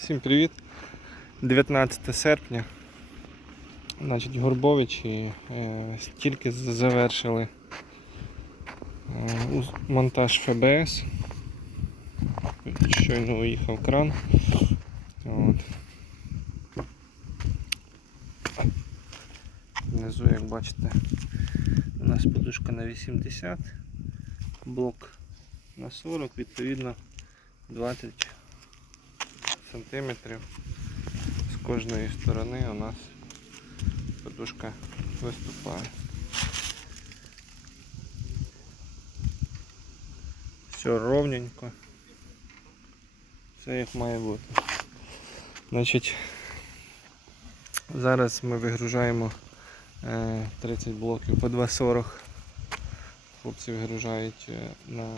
Всім привіт! 19 серпня. Значить, Горбовичі е, тільки завершили е, монтаж ФБС. Щойно уїхав кран. От. Внизу, як бачите, у нас подушка на 80, блок на 40, відповідно 20 сантиметрів з кожної сторони у нас подушка виступає. Все ровненько. Все як має бути. Значить, зараз ми вигружаємо е, 30 блоків по 2,40. Хлопці вигружають е, на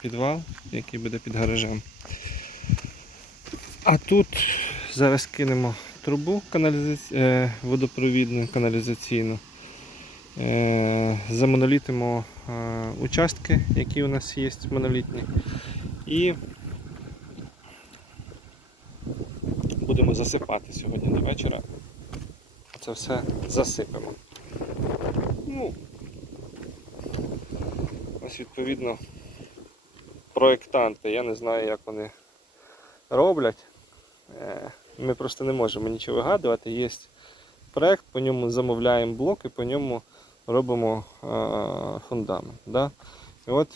підвал, який буде під гаражем. А тут зараз кинемо трубу е, водопровідну каналізаційну. Е, замонолітимо е, участки, які у нас є монолітні. І будемо засипати сьогодні до вечора. Це все засипемо. Ну, ось відповідно проєктанти. Я не знаю, як вони роблять. Е, Ми просто не можемо нічого вигадувати. Є проєкт, по ньому замовляємо блоки, по ньому робимо е, фундамент. Да? І от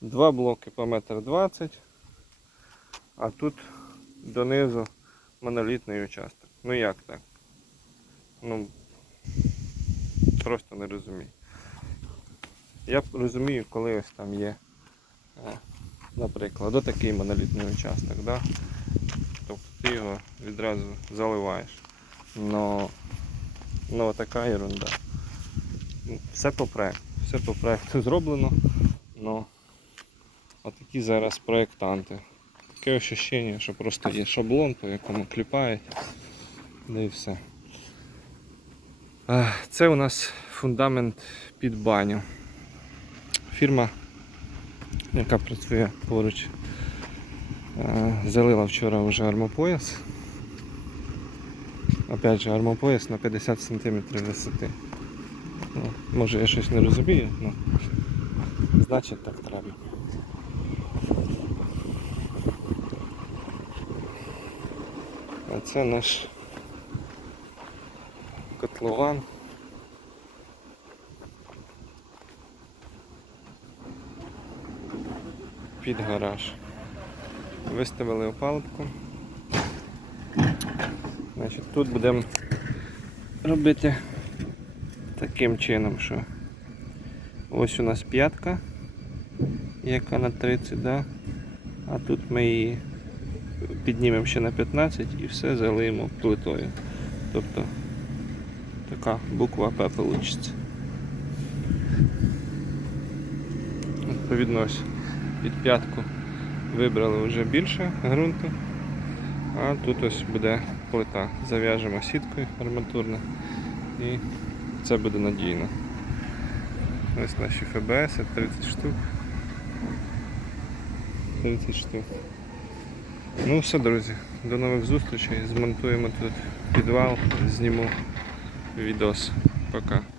два блоки по метр двадцять, а тут донизу монолітний участок. Ну як так? Ну просто не розумію. Я розумію, коли ось там є. Наприклад, отакий монолітний участок, да? тобто ти його відразу заливаєш. Но, но така ерунда. Ну, Все по проекту. Все по проекту зроблено, но отакі зараз проєктанти. Таке ощущення, що просто є шаблон, по якому кліпають, да і все. Е, Це у нас фундамент під баню. Фірма яка працює поруч. Е, Залила вчора вже армопояс. Опять же, армопояс на 50 см висоти. Ну, може я щось не розумію, але значить так треба. А це наш котлован. Під гараж. Виставили опалубку. Значить, Тут будемо робити таким чином, що ось у нас п'ятка, яка на 30, да? а тут ми її піднімемо ще на 15 і все залиємо плитою. Тобто така буква П вийде. Відповідно ось під п'ятку вибрали вже більше ґрунту, а тут ось буде плита. Зав'яжемо сіткою арматурно і це буде надійно. Ось наші ФБС 30 штук. 30 штук. Ну все, друзі, до нових зустрічей. Змонтуємо тут підвал, зніму відос. Пока.